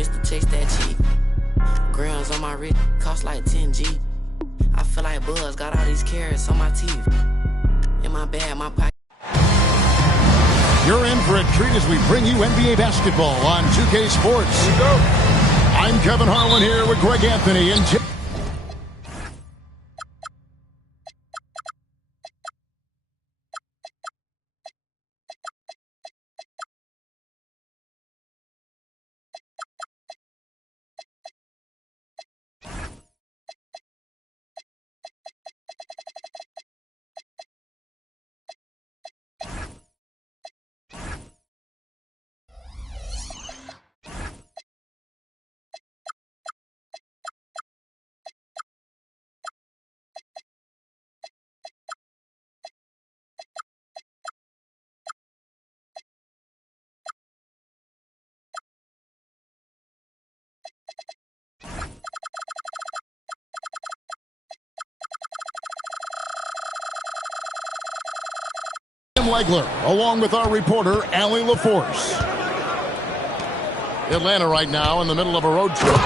miss the taste that cheap. Grams on my wrist cost like 10G. I feel like Buzz got all these carrots on my teeth. In my bag, my pocket. You're in for a treat as we bring you NBA basketball on 2K Sports. Here we go. I'm Kevin Harlan here with Greg Anthony and Jim. Legler, along with our reporter, Allie LaForce. Atlanta right now in the middle of a road trip.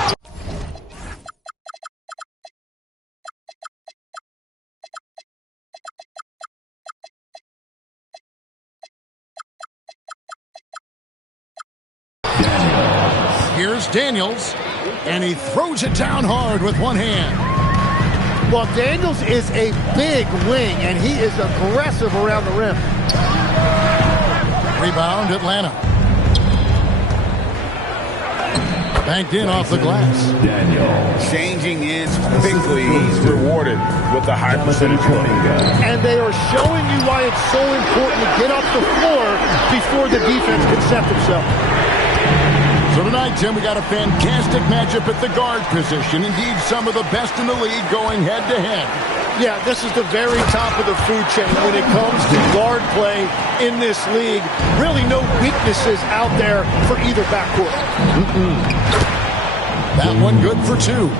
Here's Daniels, and he throws it down hard with one hand. Well, Daniels is a big wing, and he is aggressive around the rim. Rebound, Atlanta. Banked in off the glass. Changing ends quickly. He's rewarded with a high percentage look. And they are showing you why it's so important to get off the floor before the defense can set themselves. So tonight, Tim, we got a fantastic matchup at the guard position. Indeed, some of the best in the league going head-to-head. Yeah, this is the very top of the food chain when it comes to guard play in this league. Really no weaknesses out there for either backcourt. That one good for two.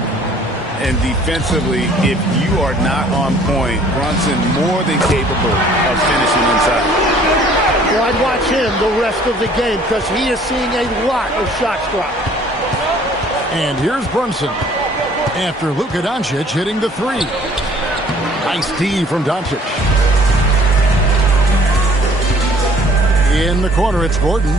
And defensively, if you are not on point, Brunson more than capable of finishing inside. Well, I'd watch him the rest of the game because he is seeing a lot of shots drop. And here's Brunson after Luka Doncic hitting the three. Nice D from Doncic. In the corner, it's Gordon.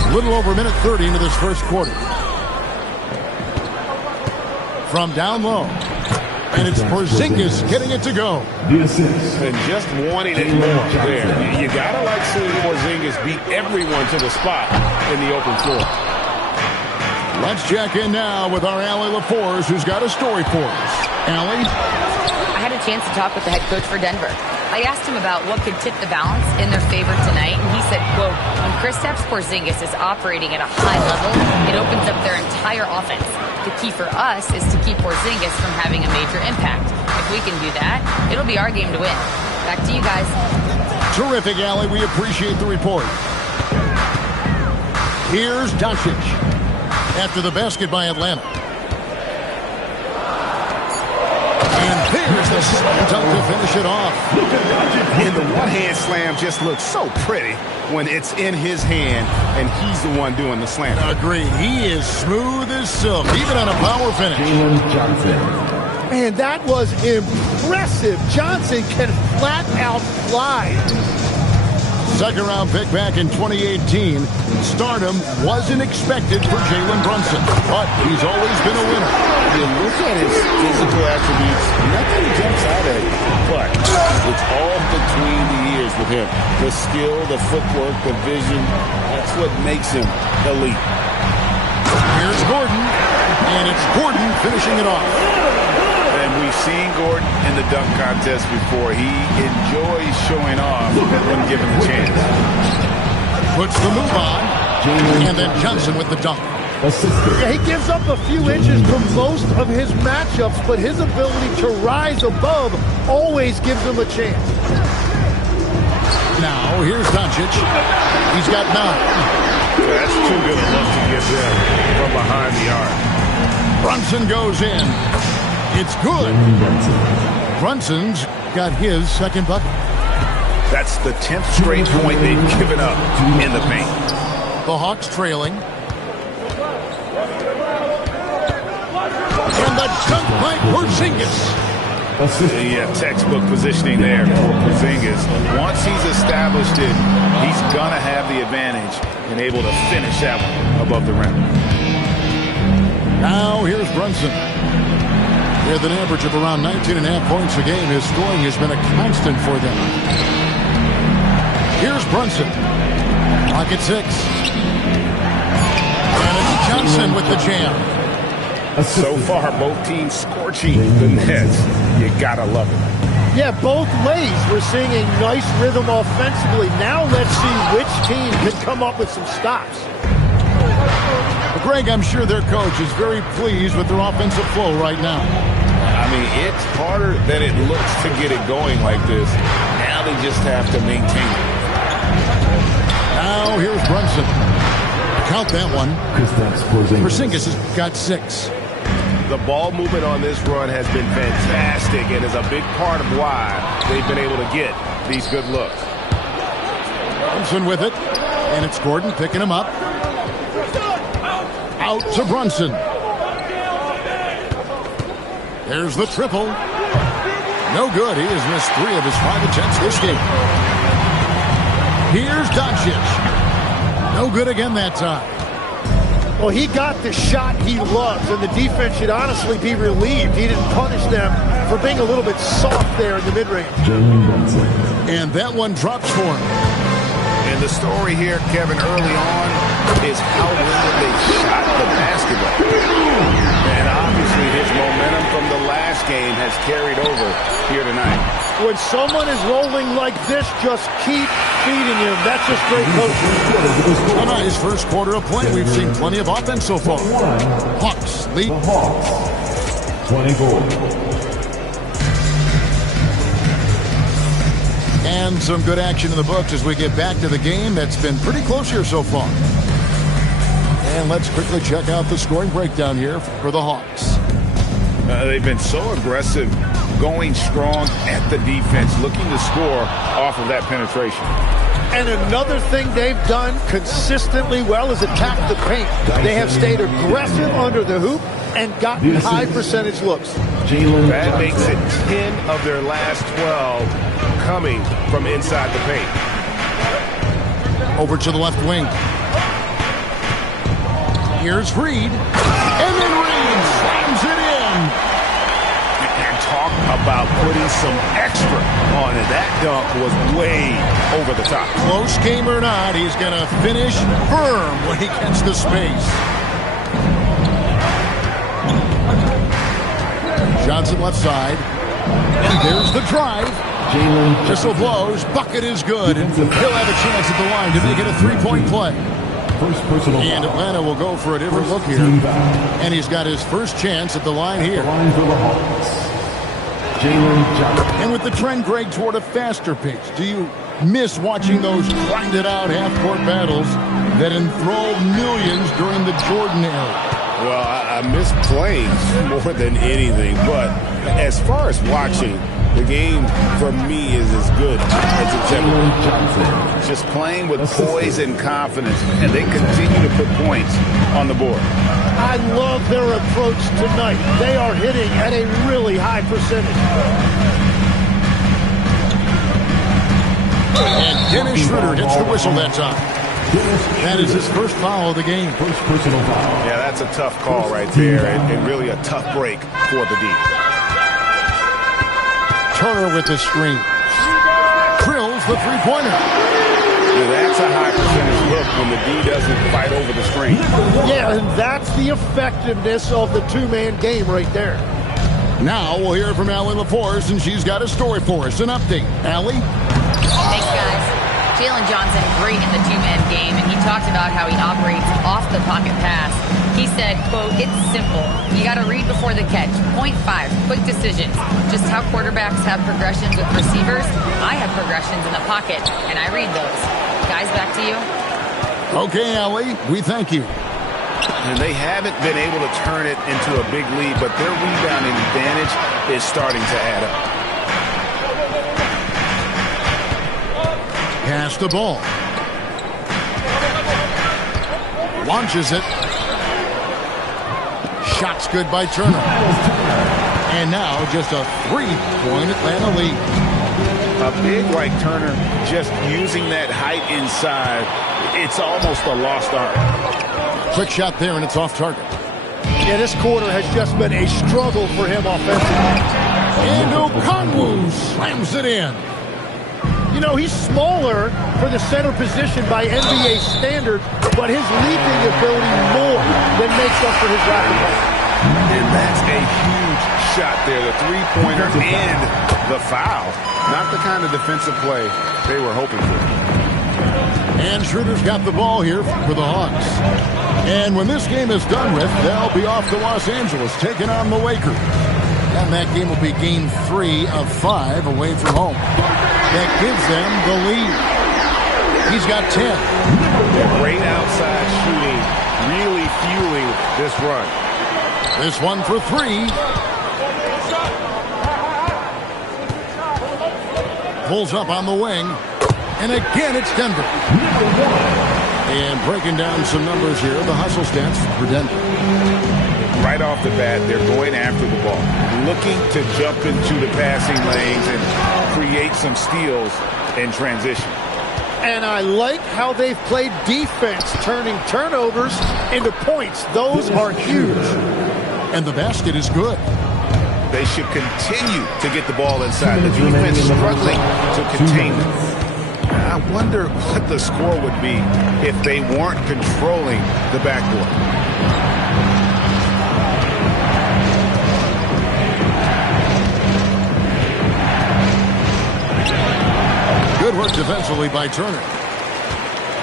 A little over a minute 30 into this first quarter. From down low. And it's Porzingis getting it to go. And just wanting it more there. You got to like seeing Porzingis beat everyone to the spot in the open floor. Let's check in now with our Allie LaForce, who's got a story for us. Allie? I had a chance to talk with the head coach for Denver. I asked him about what could tip the balance in their favor tonight, and he said, quote, when Kristaps Porzingis is operating at a high level, it opens up their entire offense. The key for us is to keep Porzingis from having a major impact. If we can do that, it'll be our game to win. Back to you guys. Terrific, Allie. We appreciate the report. Here's Doncic after the basket by Atlanta. And there's the slam dunk to finish it off. And the one-hand slam just looks so pretty when it's in his hand and he's the one doing the slam. Agreed. He is smooth as silk, even on a power finish. Man, that was impressive. Johnson can flat out fly. Second round pick back in 2018. Stardom wasn't expected for Jalen Brunson, but he's always been a winner. You look at his physical attributes, nothing jumps out at you, but it's all between the ears with him. The skill, the footwork, the vision, that's what makes him elite. Here's Gordon, and it's Gordon finishing it off. And we've seen Gordon in the dunk contest before. He enjoys showing off when given the chance. Puts the move on, and then Johnson with the dunk. Yeah, he gives up a few inches for most of his matchups, but his ability to rise above always gives him a chance. Now, here's Doncic. He's got 9. That's too good a look to get there from behind the arc. Brunson goes in. It's good. Brunson's got his second bucket. That's the 10th straight point they've given up in the paint. The Hawks trailing. And the dunk by Porzingis. Yeah, textbook positioning there for Porzingis. Once he's established it, he's going to have the advantage and able to finish that one above the rim. Now here's Brunson. With an average of around 19.5 points a game, his scoring has been a constant for them. Here's Brunson. Pocket 6. And it's Johnson with the jam. So far, both teams scorching the Nets. You gotta love it. Yeah, both ways. We're seeing a nice rhythm offensively. Now let's see which team can come up with some stops. Greg, I'm sure their coach is very pleased with their offensive flow right now. I mean, it's harder than it looks to get it going like this. Now they just have to maintain it. Now here's Brunson. Count that one. Porzingis has got 6. The ball movement on this run has been fantastic and is a big part of why they've been able to get these good looks. Brunson with it. And it's Gordon picking him up. Out to Brunson. There's the triple. No good. He has missed 3 of his 5 attempts this game. Here's Doncic. No good again that time. Well, he got the shot he loves, and the defense should honestly be relieved. He didn't punish them for being a little bit soft there in the mid-range. And that one drops for him. And the story here, Kevin, early on is how well they shot the basketball. And obviously his momentum from the last game has carried over here tonight. When someone is rolling like this, just keep feeding him. That's just great coaching. A nice first quarter of play. We've seen plenty of offense so far. Hawks lead. The Hawks, 24. And some good action in the books as we get back to the game that's been pretty close here so far. And let's quickly check out the scoring breakdown here for the Hawks. They've been so aggressive, going strong at the defense, looking to score off of that penetration. And another thing they've done consistently well is attack the paint. They have stayed aggressive under the hoop and gotten high percentage looks. That makes it 10 of their last 12 coming from inside the paint. Over to the left wing. Here's Reed. And then Reed slams it in. And talk about putting some extra on it. That dunk was way over the top. Close game or not, he's going to finish firm when he gets the space. Johnson left side. And there's the drive. Whistle blows. Bucket is good. And he'll have a chance at the line to make it a 3-point play. And Atlanta will go for a different look here. And he's got his first chance at the line here. And with the trend, Greg, toward a faster pace, do you miss watching those grinded-out half-court battles that enthralled millions during the Jordan era? Well, I miss playing more than anything. But as far as watching, the game for me is as good as it's ever been. Just playing with poise and confidence, and they continue to put points on the board. I love their approach tonight. They are hitting at a really high percentage. And Dennis Schroeder gets the whistle that time. That is his first foul of the game. First personal foul. Yeah, that's a tough call right there, and really a tough break for the D. Turner with the screen. Drills the three-pointer. Yeah, that's a high percentage look when the D doesn't fight over the screen. Yeah, and that's the effectiveness of the two-man game right there. Now we'll hear from Allie LaForce, and she's got a story for us. An update. Allie? Thanks, guys. Jalen Johnson, great in the two-man game, and he talked about how he operates off the pocket pass. He said, quote, "It's simple. You got to read before the catch. Point 5, quick decisions. Just how quarterbacks have progressions with receivers, I have progressions in the pocket, and I read those." Guys, back to you. Okay, Allie, we thank you. And they haven't been able to turn it into a big lead, but their rebounding advantage is starting to add up. Pass the ball. Launches it. Shot's good by Turner. And now just a 3-point Atlanta lead. A big like Turner, just using that height inside, it's almost a lost art. Quick shot there, and it's off target. Yeah, this quarter has just been a struggle for him offensively. And Okongwu slams it in. You know, he's smaller for the center position by NBA standards, but his leaping ability more than makes up for his rapid run. And that's a huge shot there, the three-pointer and the foul. Not the kind of defensive play they were hoping for. And Schroeder's got the ball here for the Hawks. And when this game is done with, they'll be off to Los Angeles, taking on the Lakers. And that game will be game 3 of 5 away from home. That gives them the lead. He's got 10. Great outside shooting, really fueling this run. This one for 3. Pulls up on the wing. And again, it's Denver. And breaking down some numbers here, the hustle stats for Denver. Right off the bat, they're going after the ball, looking to jump into the passing lanes and create some steals in transition. And I like how they've played defense, turning turnovers into points. Those are huge. And the basket is good. They should continue to get the ball inside. The defense struggling to contain them. I wonder what the score would be if they weren't controlling the backcourt. Good work defensively by Turner.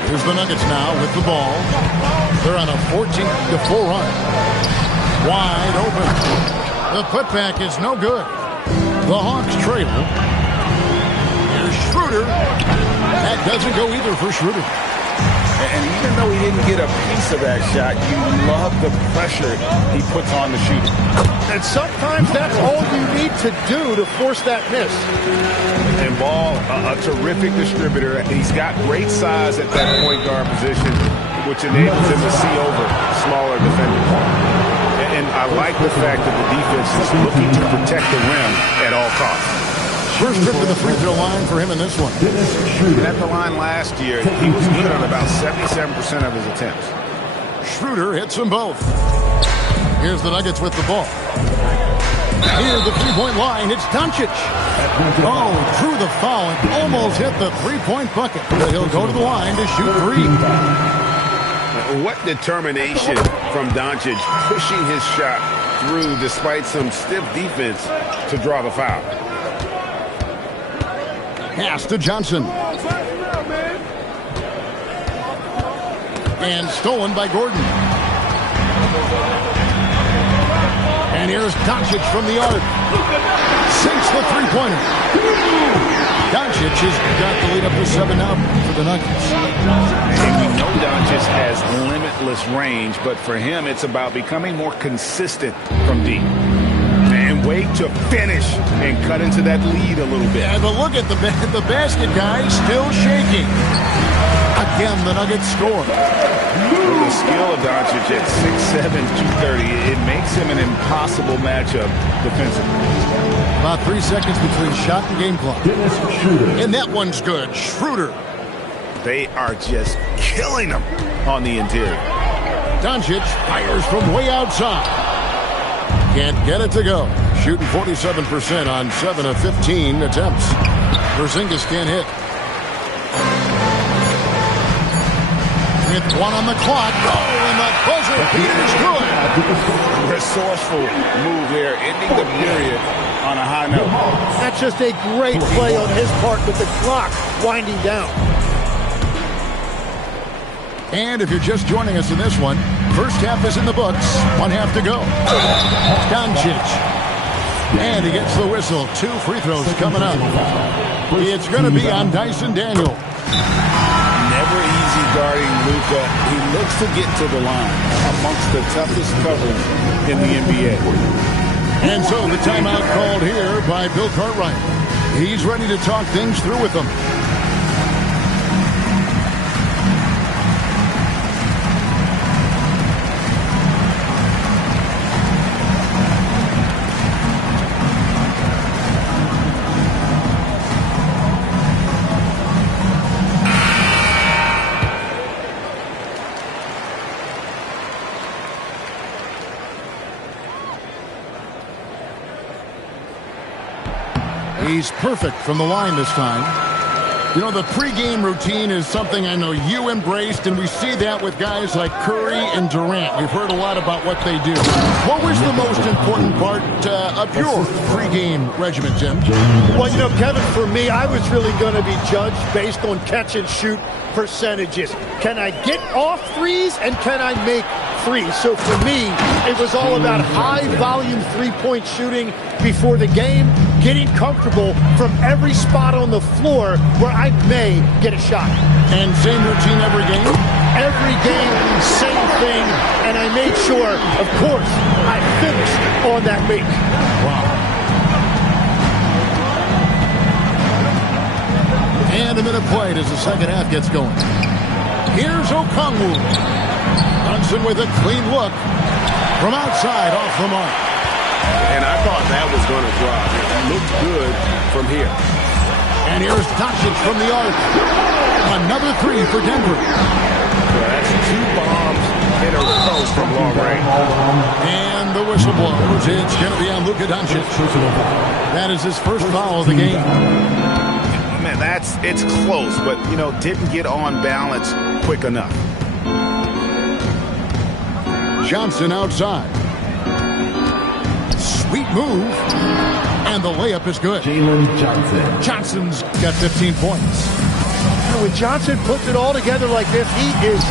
Here's the Nuggets now with the ball. They're on a 14-4 run. Wide open. The putback is no good. The Hawks trail. Here's Schroeder. That doesn't go either for Schroeder. And even though he didn't get a piece of that shot, you love the pressure he puts on the shooter. And sometimes that's all you need to do to force that miss. And Ball, a terrific distributor. He's got great size at that point guard position, which enables him to see over smaller defenders. And I like the fact that the defense is looking to protect the rim at all costs. First trip to the free throw line for him in this one. And at the line last year, he was good on about 77% of his attempts. Schroeder hits them both. Here's the Nuggets with the ball. Here's the three-point line. It's Doncic. Oh, drew the foul and almost hit the three-point bucket. But he'll go to the line to shoot 3. What determination from Doncic, pushing his shot through despite some stiff defense to draw the foul. Pass to Johnson. And stolen by Gordon. And here's Doncic from the arc. Sinks the three-pointer. Doncic has got the lead up to 7 now for the Nuggets. And we know Doncic has limitless range, but for him, it's about becoming more consistent from deep. And wait to finish and cut into that lead a little bit. Yeah, but look at the basket guy still shaking. Again, the Nuggets score. With the skill of Doncic at 6'7", 230, it makes him an impossible matchup defensively. About 3 seconds between shot and game clock. And that one's good. Schroeder. They are just killing him on the interior. Doncic fires from way outside. Can't get it to go. Shooting 47% on 7 of 15 attempts. Porzingis can't hit. With 1 on the clock. Oh, and the buzzer beater's good. Resourceful move there, ending the period on a high note. That's just a great play on his part with the clock winding down. And if you're just joining us in this one, first half is in the books. 1 half to go. Doncic. And he gets the whistle. 2 free throws coming up. It's going to be on Dyson Daniel. Never easy guarding Luka. He looks to get to the line amongst the toughest coverage in the NBA. And so the timeout called here by Bill Cartwright. He's ready to talk things through with them. He's perfect from the line this time. You know, the pregame routine is something I know you embraced, and we see that with guys like Curry and Durant. We've heard a lot about what they do. What was the most important part of your pregame regimen, Jim? Well, you know, Kevin, for me, I was really going to be judged based on catch-and-shoot percentages. Can I get off threes, and can I make threes? So for me, it was all about high-volume three-point shooting before the game, getting comfortable from every spot on the floor where I may get a shot. And same routine every game? Every game, same thing, and I made sure, of course, I finished on that week. Wow. And a minute played as the second half gets going. Here's Okongwu. Brunson with a clean look from outside off the mark. And I thought that was going to drop. It looked good from here. And here's Doncic from the arc. Another three for Denver. So that's 2 bombs in a row from long range. And the whistle blows. It's going to be on Luka Doncic. That is his first foul of the game. Man, it's close, but, you know, didn't get on balance quick enough. Johnson outside. Sweet move. And the layup is good. Jalen Johnson. Johnson's got 15 points. When Johnson puts it all together like this, he is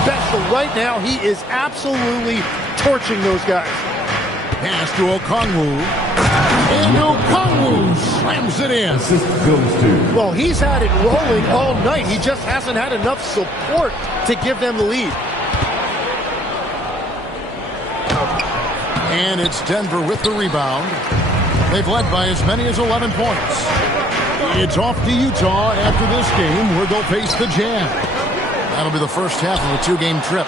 special. Right now, he is absolutely torching those guys. Pass to Okongwu. And Okongwu slams it in. Assist goes to. Well, he's had it rolling all night. He just hasn't had enough support to give them the lead. And it's Denver with the rebound. They've led by as many as 11 points. It's off to Utah after this game where they'll face the Jazz. That'll be the first half of a 2-game trip.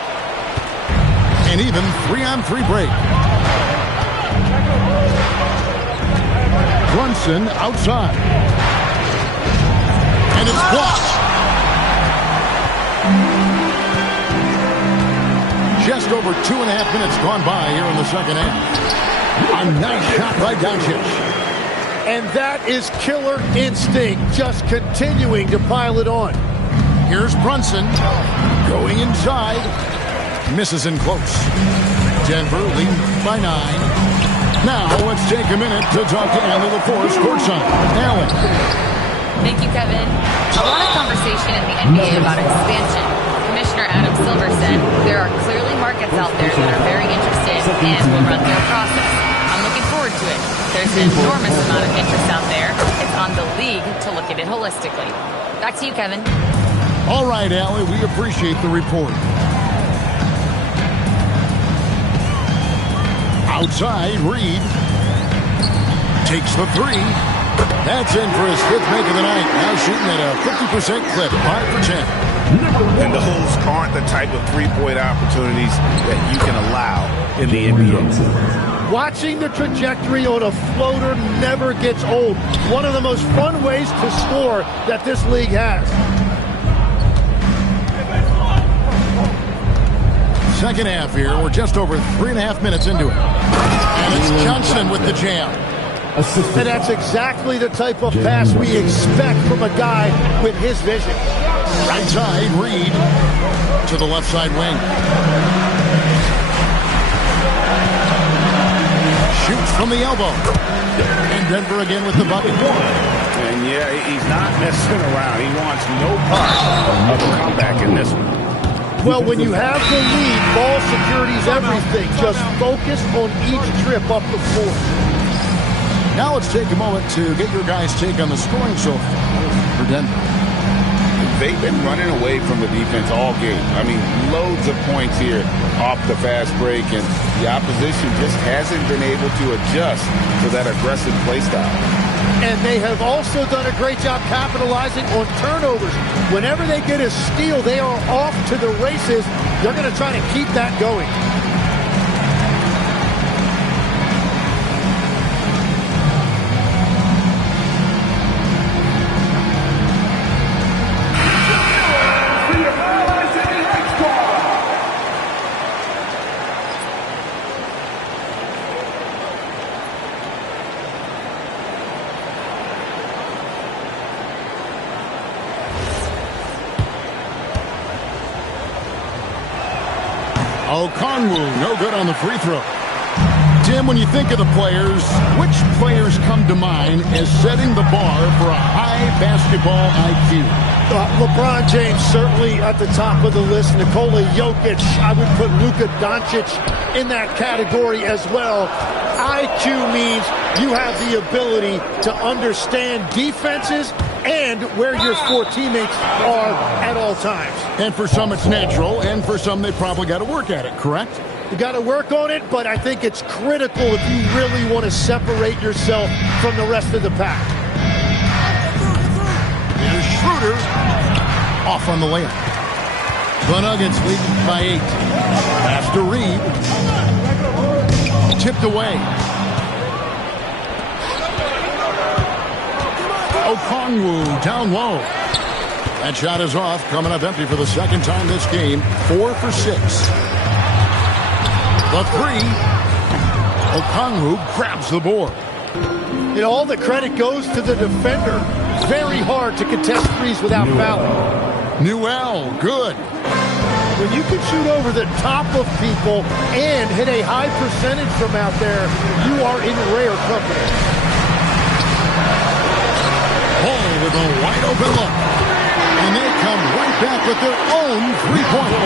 An even 3-on-3 break. Brunson outside. And it's blocked. Just over 2.5 minutes gone by here in the second half. A nice shot by Doncic. And that is killer instinct, just continuing to pile it on. Here's Brunson going inside. Misses in close. Denver leading by 9. Now let's take a minute to talk to Allie LaForce courtside. Allie. Thank you, Kevin. A lot of conversation in the NBA about expansion. Commissioner Adam Silver said there are clearly markets out there that are very interested and will run their process. I'm looking forward to it. There's an enormous amount of interest out there. It's on the league to look at it holistically. Back to you, Kevin. All right, Allie, we appreciate the report. Outside, Reed takes the 3. That's in for his 5th make of the night. Now shooting at a 50% clip, 5 for 10. And those aren't the type of three-point opportunities that you can allow in the NBA. Watching the trajectory on a floater never gets old. One of the most fun ways to score that this league has. Second half here. We're just over 3.5 minutes into it. And it's Johnson with the jam. And that's exactly the type of pass we expect from a guy with his vision. Right side, Reed to the left side wing. Shoots from the elbow. And Denver again with the bucket. And yeah, he's not messing around. He wants no part of a comeback in this one. Well, when you have the lead, ball security is everything. Just focus on each trip up the floor. Now let's take a moment to get your guys' take on the scoring so far for Denver. They've been running away from the defense all game. I mean, loads of points here off the fast break, and the opposition just hasn't been able to adjust to that aggressive play style. And they have also done a great job capitalizing on turnovers. Whenever they get a steal, they are off to the races. They're going to try to keep that going. Okongwu, no good on the free throw. Tim, when you think of the players, which players come to mind as setting the bar for a high basketball IQ? LeBron James certainly at the top of the list. Nikola Jokic, I would put Luka Doncic in that category as well. IQ means you have the ability to understand defenses and where your four teammates are at all times. And for some it's natural, and for some they probably got to work at it, correct? You got to work on it, but I think it's critical if you really want to separate yourself from the rest of the pack. Here's Schroeder off on the layup. The Nuggets lead by 8. Pass to Reed. Tipped away. Okongwu down low. That shot is off, coming up empty for the second time this game. 4 for 6. The three. Okongwu grabs the board. You know, all the credit goes to the defender. Very hard to contest threes without fouling. Newell, good. When you can shoot over the top of people and hit a high percentage from out there, you are in rare company. Hall with a wide open look. And they come right back with their own three-point.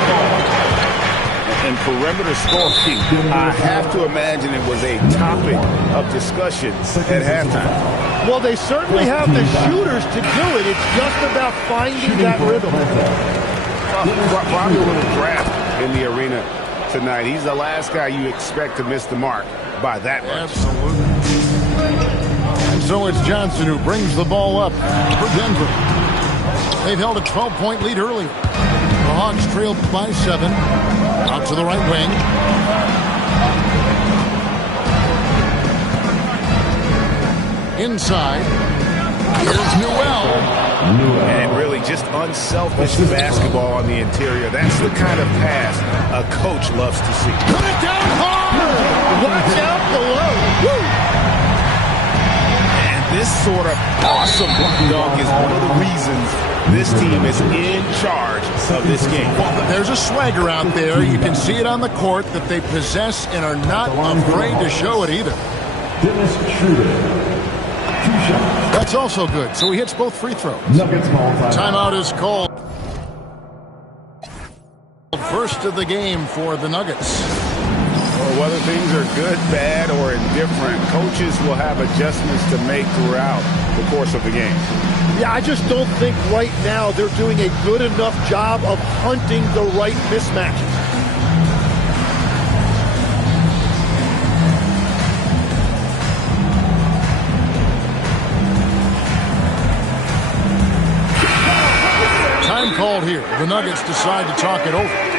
And perimeter scoring, I have to imagine it was a topic of discussion at halftime. Well, they certainly have the shooters to do it. It's just about finding that rhythm. Probably a little draft in the arena tonight. He's the last guy you expect to miss the mark by that much. Absolutely. And so it's Johnson who brings the ball up for Denver. They've held a 12-point lead early. The Hawks trailed by 7. Out to the right wing. Inside. Here's Newell. And really just unselfish basketball on the interior. That's the kind of pass a coach loves to see. Put it down hard! Watch out below. Woo! And this sort of awesome dunk is one of the reasons this team is in charge of this game. Well, there's a swagger out there. You can see it on the court that they possess and are not afraid to show it either. Dennis Schroeder. 2 shots. That's also good. So he hits both free throws. Nuggets ball time. Timeout is called. First of the game for the Nuggets. Well, whether things are good, bad, or indifferent, coaches will have adjustments to make throughout the course of the game. Yeah, I just don't think right now they're doing a good enough job of hunting the right mismatches. Time called here. The Nuggets decide to talk it over.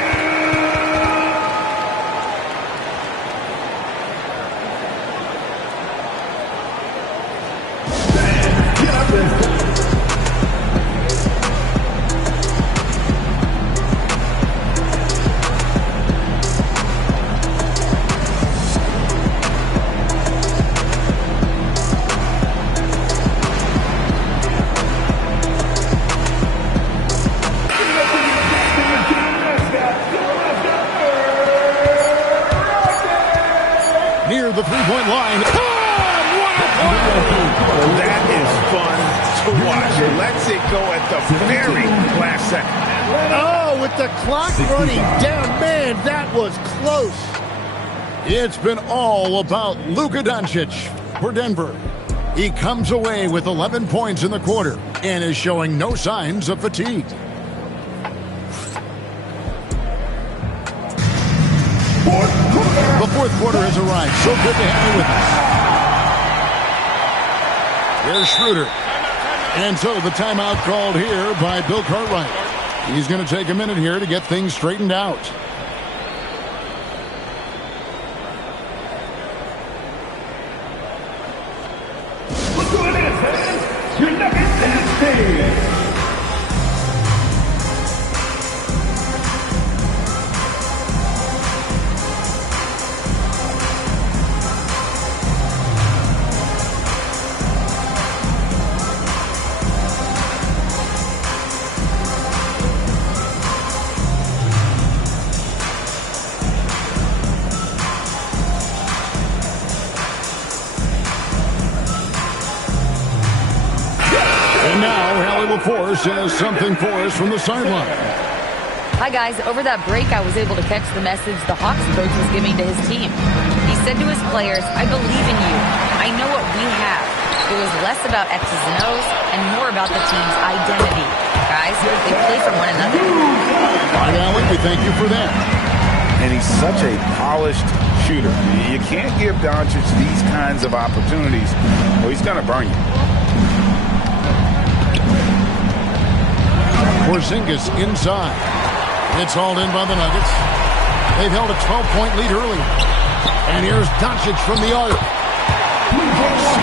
Near the three-point line. That is fun to watch. It lets it go at the very last second. Oh, with the clock running down, man, that was close. It's been all about Luka Doncic for Denver. He comes away with 11 points in the quarter and is showing no signs of fatigue. The fourth quarter has arrived. So good to have you with us. Here's Schroeder. And so the timeout called here by Bill Cartwright. He's going to take a minute here to get things straightened out. Force has something for us from the sideline. Hi, guys. Over that break, I was able to catch the message the Hawks coach was giving to his team. He said to his players, I believe in you. I know what we have. It was less about X's and O's and more about the team's identity. Guys, they play for one another. All right, Allen, we thank you for that. And he's such a polished shooter. You can't give Doncic these kinds of opportunities, or he's going to burn you. Porzingis inside. It's hauled in by the Nuggets. They've held a 12-point lead earlier. And here's Doncic from the arc.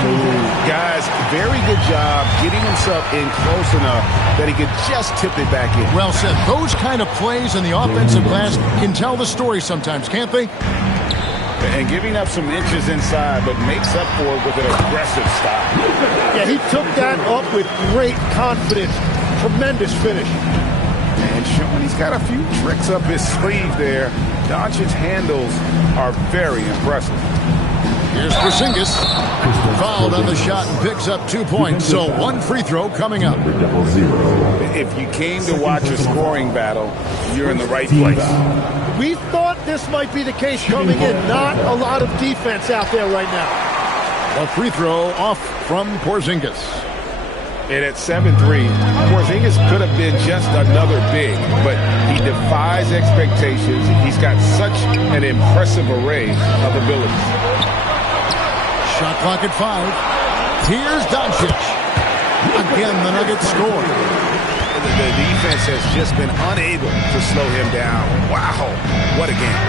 Smooth. Guys, very good job getting himself in close enough that he could just tip it back in. Well said. Those kind of plays in the offensive glass can tell the story sometimes, can't they? And giving up some inches inside, but makes up for it with an aggressive style. Yeah, he took that up with great confidence. Tremendous finish. And showing he's got a few tricks up his sleeve there. Doncic's handles are very impressive. Here's Porzingis. Fouled on the shot and picks up 2 points. So one free throw coming up. If you came to watch a scoring battle, you're in the right place. We thought this might be the case coming in. Not a lot of defense out there right now. A free throw off from Porzingis. And at 7-3, Porzingis could have been just another big, but he defies expectations. He's got such an impressive array of abilities. Shot clock at 5. Here's Doncic. Again, the Nuggets score. The defense has just been unable to slow him down. Wow, what a game.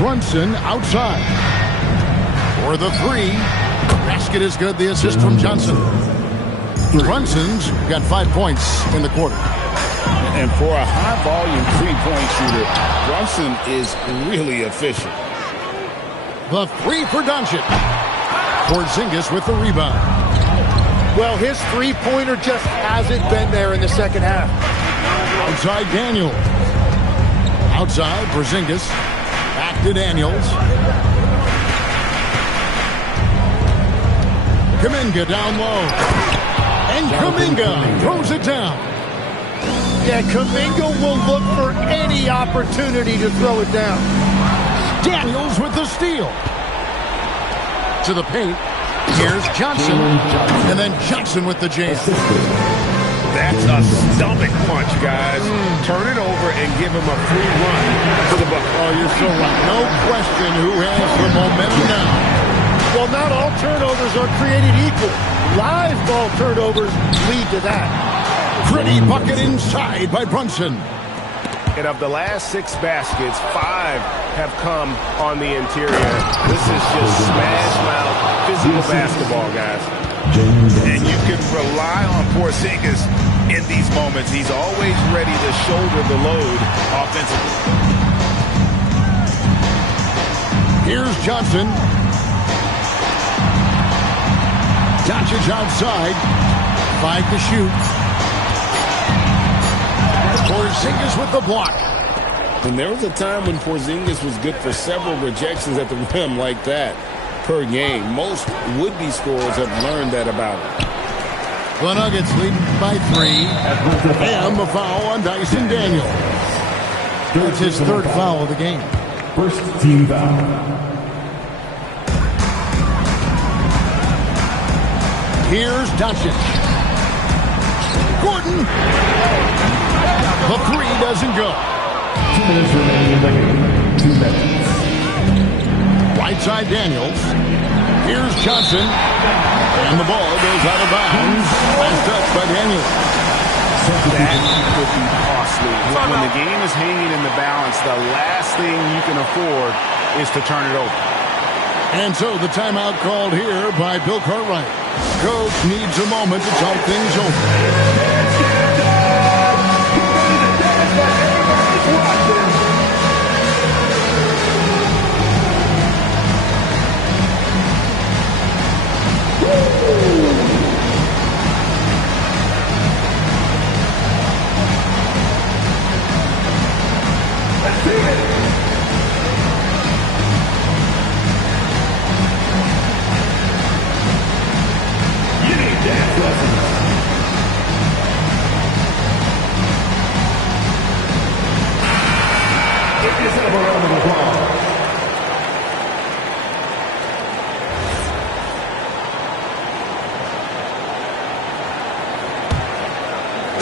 Brunson outside. For the 3. Basket is good. The assist from Johnson. Brunson's got 5 points in the quarter. And for a high-volume three-point shooter, Brunson is really efficient. The 3 for Doncic. Porzingis with the rebound. Well, his three-pointer just hasn't been there in the second half. Outside Daniels. Outside Porzingis. Back to Daniels. Kuminga down low. And Kuminga throws it down. Yeah, Kuminga will look for any opportunity to throw it down. Daniels with the steal. To the paint. Here's Johnson. And then Johnson with the jam. That's a stomach punch, guys. Turn it over and give him a free run to the bucket. Oh, you're so right. No question who has the momentum now. Well, not all turnovers are created equal. Live ball turnovers lead to that. Pretty bucket inside by Brunson. And of the last 6 baskets, 5 have come on the interior. This is just smash mouth physical basketball, guys. And you can rely on Porzingis in these moments. He's always ready to shoulder the load offensively. Here's Johnson. Doncic outside. 5 to shoot. Porzingis with the block. And there was a time when Porzingis was good for several rejections at the rim like that per game. Most would-be scorers have learned that about him. The Nuggets leading by 3. And the foul on Dyson Daniels. It's his 3rd foul of the game. First team foul. Here's Doncic. Gordon. The 3 doesn't go. 2 minutes remaining in the game. 2 minutes. Right side Daniels. Here's Johnson. And the ball goes out of bounds. Last touch by Daniels. That could be costly. When the game is hanging in the balance, the last thing you can afford is to turn it over. And so the timeout called here by Bill Cartwright. Coach needs a moment to talk things over.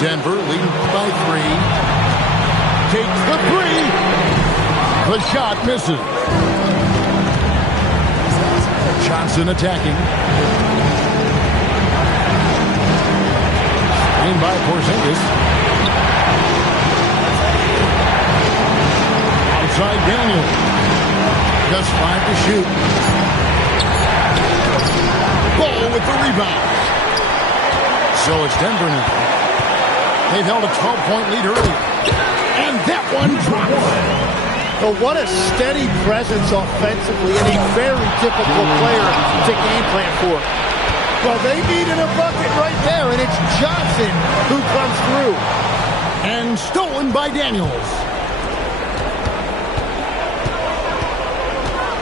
Denver leading by 3. Takes the 3. The shot misses. Johnson attacking. Screen by Porzingis. Outside Daniel. Just 5 to shoot. Ball with the rebound. So it's Denver now. They've held a 12-point lead early. And that one drops. Well, what a steady presence offensively and a very difficult player to game plan for. Well, they needed a bucket right there, and it's Johnson who comes through. And stolen by Daniels.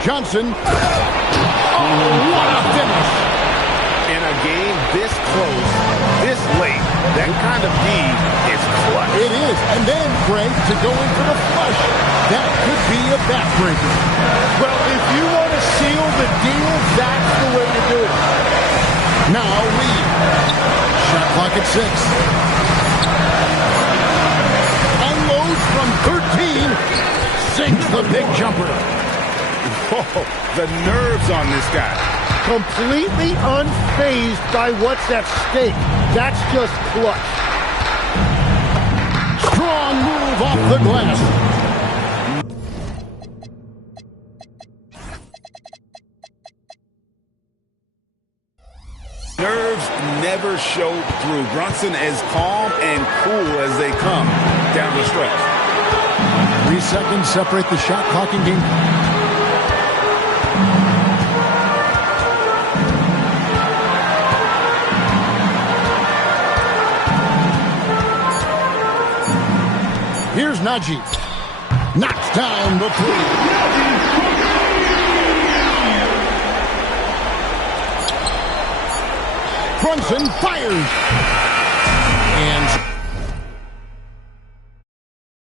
Johnson. Oh, what a finish. In a game this close, this late, that kind of D is clutch. It is. And then, Greg, to go in for the flush. That could be a backbreaker. Well, if you want to seal the deal, that's the way to do it. Now lead. Shot clock at 6. Unloads from 13. Sinks the big jumper. Oh, the nerves on this guy. Completely unfazed by what's at stake. That's just clutch. Strong move off the glass. Nerves never show through. Brunson as calm and cool as they come down the stretch. 3 seconds separate the shot clock and game. Here's Najee. Knocks down the 3. Brunson fires.